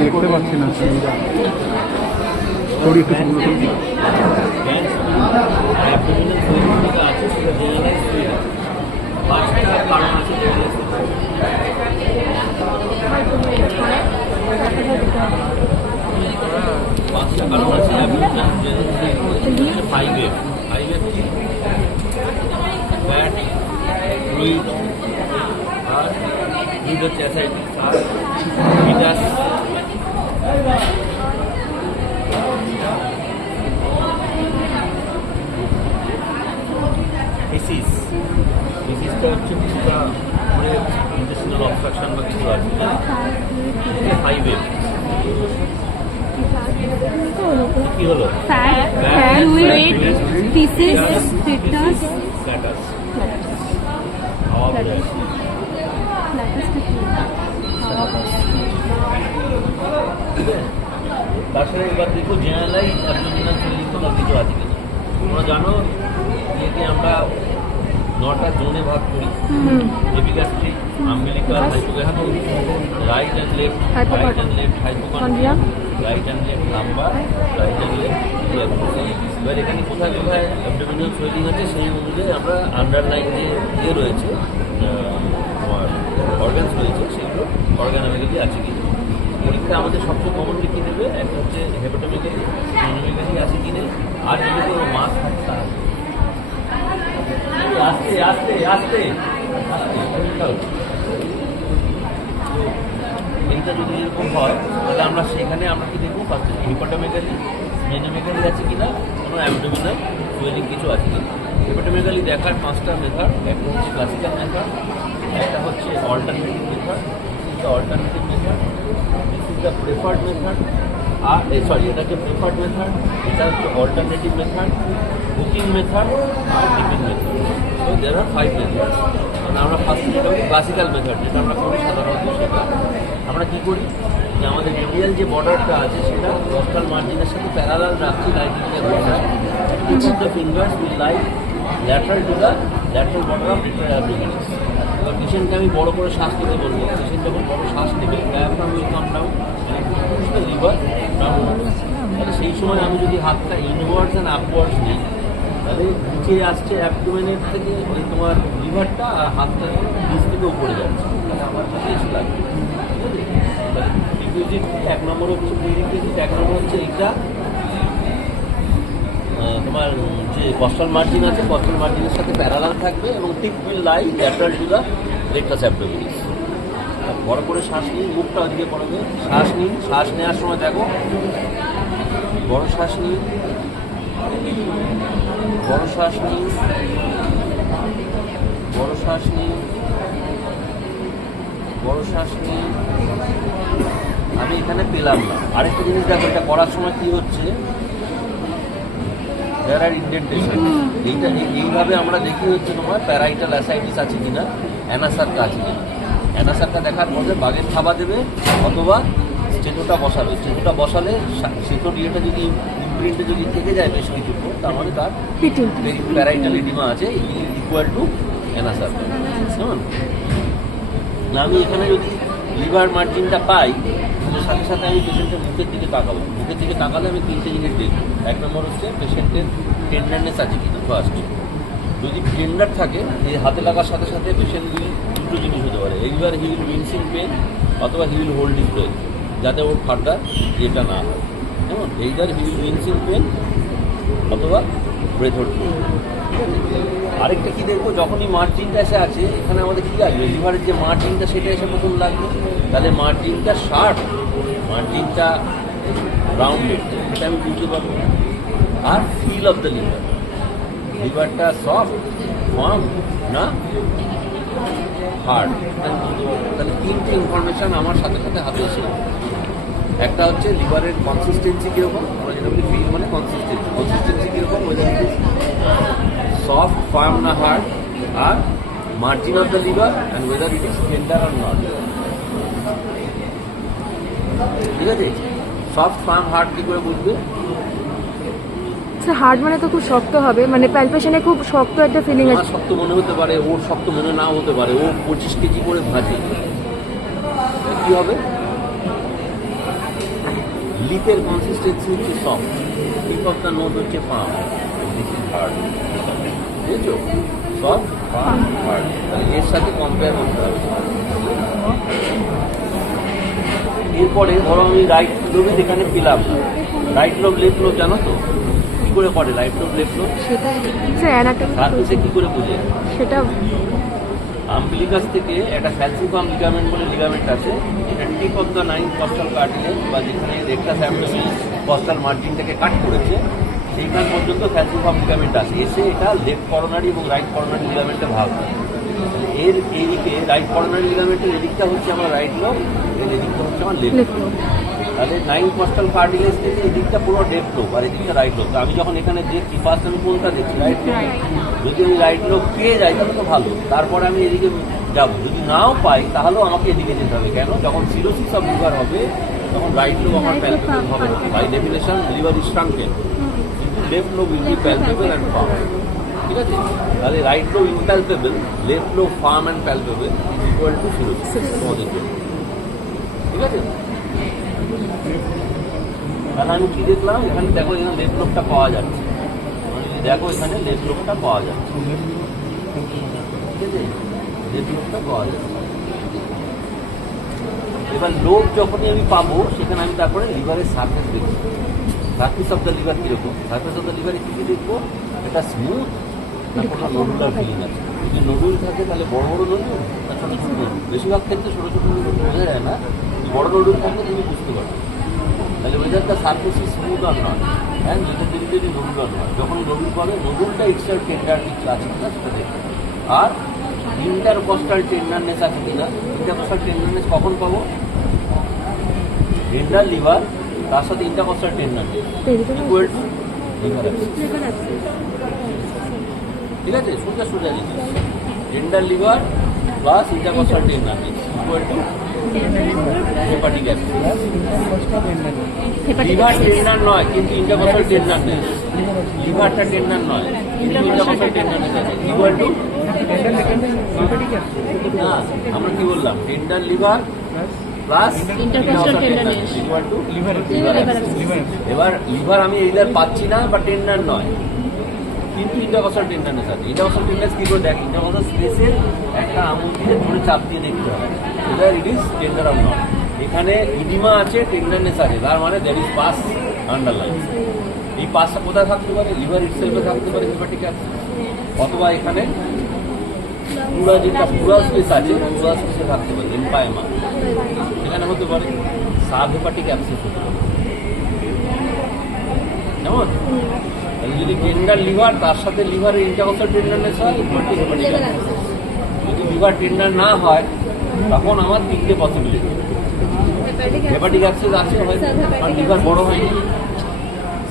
দেখতে পাচ্ছি না শরীর একটু আছে সেটা জেনারেলাইজ হয়ে গেছে। পাঁচটা কারণ আছে জেনারেলাইজ পাঁচটা কারণ আছে ফাইভ এফ কি ফ্যাট ফ্লুইড আর ফ্লুইড হচ্ছে অ্যাসাইটিস আর ভিটাস ডিসিজটা হচ্ছে কিছুটা মানে ইন্টেস্টিনাল অবস্ট্রাকশন বা কিছু আছে ফাইভ এফ কি হলো ফ্লুইড ফিসিস ফিটাস স্ট্যাটাস তার সাথে এবার দেখো জেনারেলাইজ অ্যাবডোমিনাল ফিলিং কোনো কিছু আছে কিনা। তোমরা জানো যে আমরা 9টা জোনে ভাগ করি, epigastric, umbilical, hypogastric, right and left hypochondrium, right and left lumbar, right and left electrocyte. এবার এখানে কোথায় কোথায় অ্যাবডোমিনাল সোয়েলিং আছে সেই অনুযায়ী আমরা আন্ডারলাইন যে রয়েছে তোমার অর্গানস রয়েছে সেগুলো অর্গানোমেগালি আছে কিনা। পরীক্ষা আমাদের সবচেয়ে কমন লিখে দেবে, একটা হচ্ছে হেপাটোমেগালি, স্প্লেনোমেগালি আছে কিনা, আর যদি কোনো মাস থাকে আস্তে আস্তে আস্তে এইটা যদি এরকম হয় তাহলে আমরা সেখানে আমরা কি দেখবো ফার্স্ট হেপাটোমেগালি, স্প্লেনোমেগালি আছে কিনা, কোনো অ্যাবডোমিনাল সোয়েলিং কিছু আছে কিনা। হেপাটোমেগালি দেখার 5টা মেথড, একটা হচ্ছে ক্লাসিক্যাল মেথড, একটা হচ্ছে alternative method, alternative method, this is the preferred method, আর এটা হচ্ছে প্রেফার্ড মেথড, এটা হচ্ছে অল্টারনেটিভ মেথড, বুকিং মেথড আর tipping method. So there are 5 method. মানে আমরা ফার্স্ট ক্লাসিক্যাল মেথড যেটা আমরা করি সাধারণত, সেটা আমরা কী করি যে আমাদের মিডিয়াল যে বর্ডারটা আছে সেটা কস্টাল মার্জিনের সাথে প্যারালাল রাখছি লাইটিংটা ধরে। Each of the fingers will lie lateral to the lateral border of lateral abdominis. এবার পেশেন্টকে আমি বড় করে শ্বাস নিতে বলবো, পেশেন্ট যখন বড় শ্বাস নেবে diaphragm will come down, liver down. তাহলে সেই সময় আমি যদি হাতটা ইনওয়ার্ডস অ্যান্ড আপওয়ার্ডস নিই তাহলে নিচে আসছে অ্যাবডোমেনের থেকে ওই তোমার লিভারটা, আর হাতটা নিচ থেকে উপরে যাচ্ছে, তাহলে আমার কাছে এসে লাগবে। রিকুইজিট 1 নম্বর হচ্ছে প্রিরিকুইজিট, 1 নম্বর হচ্ছে এইটা তোমার যে কস্টাল মার্জিন আছে কস্টাল মার্জিনের সাথে প্যারালাল থাকবে এবং tip will lie lateral to the rectus abdominis. বড় করে শ্বাস নিই, মুখটা ওদিকে পড়বে, শ্বাস নিই, শ্বাস নেওয়ার সময় দেখো বড় শ্বাস নিই, বড় শ্বাস নিই, বড় শ্বাস নিই, বড় শ্বাস নিই। আমি এখানে পেলাম না। আরেকটা জিনিস দেখো, এটা করার সময় কি হচ্ছে, দেয়ার আর ইনডেন্টেশন। এইভাবে আমরা দেখি হচ্ছে তোমার প্যারাইটাল অ্যাসাইটিস আছে কিনা, অ্যানাসার্কা আছে কিনা। অ্যানাসার্কা দেখার পরে বাঘের থাবা দেবে অথবা স্টেটোটা বসাবে। স্টেটোটা বসালে স্টেটোর ইয়েটা যদি ইমপ্রিন্টে যদি থেকে যায় বেশ কিছুক্ষণ, তার মানে তার প্যারাইটাল এডিমা আছে ইকুয়াল টু অ্যানাসার্কা। কেমন না, আমি এখানে যদি লিভার মার্জিনটা পাই সাথে সাথে আমি পেশেন্টের মুখের দিকে তাকাবো। মুখের দিকে তাকালে আমি 3টে জিনিস দেখবো। 1 নম্বর হচ্ছে পেশেন্টের টেন্ডারনেস আছে কিনা। ফার্স্ট যদি টেন্ডার থাকে, এই হাতে লাগার সাথে সাথে পেশেন্ট দুটো জিনিস হতে পারে, এইবার হি উইল উইন্সিং পেন অথবা হি উইল হোল্ডিং ব্রেথ, যাতে ওর ফার্দার যেটা না হয়। কেমন এইবার হি উইল উইন্সিং পেন অথবা ব্রেথ হোল্ডিং। আরেকটা কি দেখবো, যখনই মার্জিনটা এসে আছে এখানে আমাদের কী লাগবে, লিভারের যে মার্জিনটা সেটা এসে প্রথম লাগবে। তাহলে মার্জিনটা শার্প, মার্জিনটা রাউন্ডেড, সেটা আমি বুঝতে পারবো। আর ফিল অফ দ্য লিভার, লিভারটা সফট, ফার্ম না হার্ড, তাহলে 3টে ইনফরমেশান আমার সাথে সাথে হাতে এসে। একটা হচ্ছে লিভারের কনসিস্টেন্সি কীরকম, আমরা যেটা বলি ফিল মানে কনসিস্টেন্সি কীরকম, সফট, ফার্ম না হার্ড, আর margin of the liver and whether it is tender or not. ঠিক আছে, সফট, ফার্ম, হার্ড কী করে বুঝবে? হার্ড মানে তো খুব শক্ত হবে, মানে প্যালপেশনে খুব শক্ত একটা ফিলিং আছে। শক্ত মনে হতে পারে, ওর শক্ত মনে নাও হতে পারে। ও 25 কেজি করে ভাজে, কী হবে? টিথের কনসিস্টেন্সি হচ্ছে soft, tip of the nose হচ্ছে ফার্ম, দিস ইজ হার্ড, বুঝেছো? সফট, ফার্ম, হার্ড, তাহলে এর সাথে কম্পেয়ার করতে হবে। এরপরে ধরো আমি রাইট লোবে এখানে পেলাম না, রাইট লোব লেফট লোব জানো তো কি করে করে? রাইট লোব লেফট লোব সেটা স্যার অ্যানাটমি সার্ভিসে কি করে বুঝে? সেটা আম্বিলিকাস থেকে একটা ফ্যালসিফার্ম লিগামেন্ট বলে লিগামেন্ট আছে, এটা টিপ of the nine coastal cartilage বা যেখানে রেক্টাস অ্যাবডোমিনাল কস্টাল মার্জিনটাকে কাট করেছে সেইখান পর্যন্ত ফ্যালসিফার্ম লিগামেন্ট আছে, এসে এটা লেফট করোনারি এবং রাইট করোনারি লিগামেন্টে ভাগ হয়। এর এইদিকে রাইট করোনারি লিগামেন্টের এদিকটা হচ্ছে আমার রাইট লোব, এর এদিকটা হচ্ছে আমার লেফট লেফট লোব। তাহলে নাইন কস্টাল কার্টিলেজ থেকে এদিকটা পুরো লেফট লোব আর এদিকটা রাইট লোব। আমি যখন এখানে দেখছি ফার্স্ট আমি কোনটা দেখছি? Right lobe. যদি আমি রাইট লোব পেয়ে যাই তাহলে তো ভালো, তারপরে আমি এদিকে যাব। যদি নাও পাই তাহলেও আমাকে এদিকে যেতে হবে। কেন? যখন সিরোসিস অফ লিভার হবে তখন রাইট লোব আমার প্যালপেবল হবে না। By definition liver is shrunken, কিন্তু left lobe will be palpable and firm. ঠিক আছে? তাহলে right lobe impalpable, left lobe firm and palpable is equal to cirrhosis তোমাদের জন্য। ঠিক আছে? তাহলে আমি কি দেখলাম? এখানে দেখো, এখানে লেফট লোবটা পাওয়া যাচ্ছে, মানে যদি দেখো এখানে লেফট লোবটা পাওয়া যাচ্ছে। ঠিক আছে? লেফট লোবটা পাওয়া যাচ্ছে। এবার লোব যখনই আমি পাবো সেখানে আমি তারপরে লিভারের সার্ফেস দেখবো। সার্ফেস অফ দ্য লিভার কীরকম? সার্ফেস অফ দ্য লিভারে কী কী দেখবো? এটা স্মুথ না কোনো নডুলার ফিলিং আছে? যদি নডুল থাকে তাহলে বড় বড় নডুল না ছোটো ছোটো নডুল? বেশিরভাগ ক্ষেত্রে ছোটো ছোটো নডুল বোঝা যায় না, বড় নডুল থাকলে তুমি বুঝতে পারবে। তাহলে ওয়েদারটা সার্ফেস ইজ স্মুথ আর নয়, হ্যাঁ, যেটা যদি নডুল আর নয়। যখন নডুল পাবে নডুলটা এক্সট্রা টেন্ডার কিছু আছে কিনা সেটা দেখবে। আর ইন্টারকস্টাল টেন্ডারনেস আছে কিনা? ইন্টারকস্টাল টেন্ডারনেস কখন পাবো? টেন্ডার লিভার তার সাথে intercostal tenderness equal to liver abscess. ঠিক আছে? সোজা সোজা জিনিস, tender liver plus intercostal tenderness equal to hepatic abscess. Liver tender নয় কিন্তু ইন্টারকস্টাল টেন্ডারনেস, লিভারটা টেন্ডার নয় কিন্তু ইন্টারকস্টাল টেন্ডারনেস আছে ইকুয়াল টু না, আমরা কি বললাম? Tender liver plus Intercostal tenderness equal to liver. এবার লিভার আমি এইটার পাচ্ছি না বা টেন্ডার নয়, কিন্তু ইন্টারকস্টাল টেন্ডারনেস আছে। ইন্টারকস্টাল টেন্ডারনেস কি করে দেখ? ইন্টারকস্টাল স্পেসে একটা আঙুল দিয়ে ধরে চাপ দিয়ে দেখতে হবে whether it is tender or not। এখানে ইডিমা আছে, টেন্ডারনেস আছে, তার মানে দ্যাট ইজ পাস আন্ডারলাইন। এই পাসটা কোথায় থাকতে পারে? লিভার ইটসেলফে থাকতে পারে, হেপাটিক অ্যাবসেস, অথবা এখানে পুরা যেটা পুরা স্পেস আছে পুরা স্পেসে থাকতে পারে, এম্পাইমা এখানে হতে পারে, সাব হেপাটিক অ্যাবসেস হতে পারে। কেমন? তাহলে যদি টেন্ডার লিভার তার সাথে লিভারের ইন্টারকস্টাল টেন্ডারনেস হয় ইকুয়াল টু হেপাটিক অ্যাবসেস। যদি লিভার টেন্ডার না হয় তখন আমার তিনটে পসিবিলিটি, হেপাটিক অ্যাবসেস আছে হয়তো আর লিভার বড় হয়নি,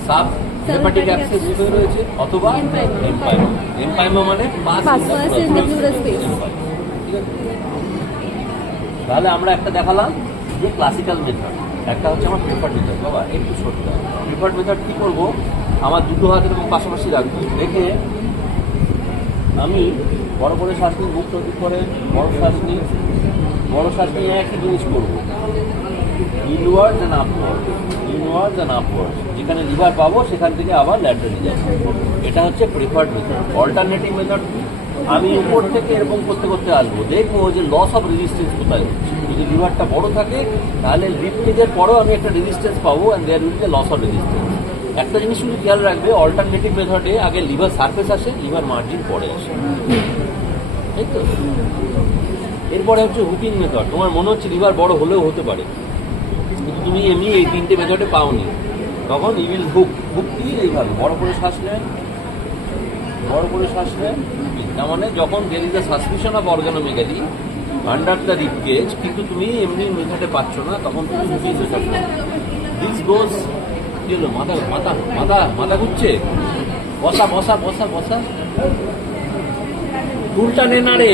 সাব হেপাটিক অ্যাবসেস হয়ে রয়েছে, অথবা এম্পাইমা। এম্পাইমা মানে pass in the plural space. ঠিক আছে? তাহলে আমরা একটা দেখালাম যে ক্লাসিক্যাল মেথড, একটা হচ্ছে আমার প্রেফার্ড মেথড। বাবা একটু ছোট প্রেফার্ড মেথড কী করবো? আমার দুটো হাত এরকম পাশাপাশি রাখবো, রেখে আমি বড় করে শ্বাস নিই, মুখ তৈরি করে বড় শ্বাস নিই, বড় শ্বাস নিয়ে একই জিনিস করবো, ইনওয়ার্ডস অ্যান্ড আপওয়ার্ডস, ইনওয়ার্ডস অ্যান্ড আপওয়ার্ডস। যেখানে লিভার পাবো সেখান থেকে আবার ল্যাটারালি যাবো। এটা হচ্ছে প্রেফার্ড মেথড। অল্টারনেটিভ মেথড আমি উপর থেকে এরকম করতে করতে আসবো, দেখবো যে লস অফ রেজিস্ট্যান্স কোথায় হচ্ছে। যদি লিভারটা বড় থাকে তাহলে লিফটিংয়ের পরেও আমি একটা রেজিস্ট্যান্স পাবো, and there will be loss of resistance. একটা জিনিস শুধু খেয়াল রাখবে, অল্টারনেটিভ মেথডে আগে লিভার সারফেস আসে, লিভার মার্জিন পরে আসে, তাই তো? এরপরে হচ্ছে হুকিং মেথড। তোমার মনে হচ্ছে লিভার বড় হলেও হতে পারে, কিন্তু তুমি এমনি এই তিনটে মেথডে পাওনি, তখন ইউ উইল হুক দিয়ে এইভাবে বড় করে শ্বাস নেয়, বড় করে শ্বাস নেয়। তার মানে যখন there is the suspicion of organomegaly under the rib cage, কিন্তু তুমি এমনি মেথডে পাচ্ছ না, তখন তুমি হুকিং মেথড পাও। দিস গোজ কি হলো? মাথা মাথা মাথা মাথা ঘুরছে, বসা বসা বসা বসা, চুলটা নে না রে।